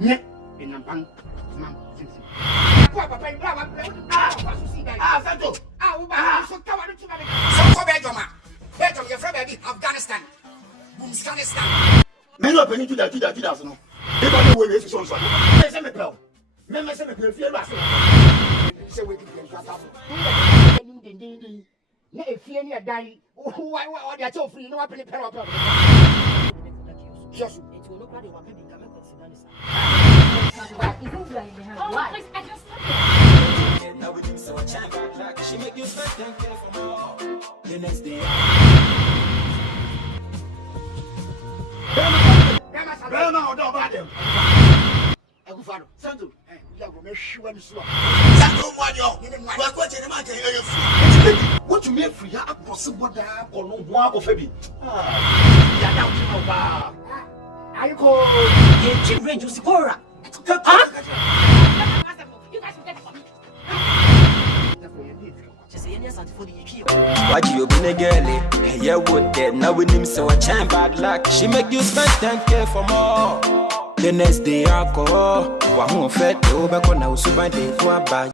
Ne, enampan, mam, sinsi. Kwa papa, bra, Santo. So kawa no tuma me. So ko Belgium. Belgium, your friend baby, Afghanistan. Afghanistan. Me no peni to that no. They don't know where so. Me say me pray. Me say me pray fear last. Say we give them that. Na efie ni adan. Why they are so free no happen pay up. Yes. It will look like they were maybe come consider this. Why? I just now we do so chat like she make you spend them care for more. The next day. Bema odo ba dem. Agufado. Santo. Ya go me hwe ni so. Santo mwanyo. Wa ko je ni ma je you free. What you make free ya possible da ko no ho akofa bi. Ya da uti no ba. Ayiko. Ye chi range usikora. Huh? Why you been a girlie? Yeah, what that now with him so a chime bad luck. She make you spend 10K for more. The next day alcohol. Wa hu fet o be ko na usuba de ko aba.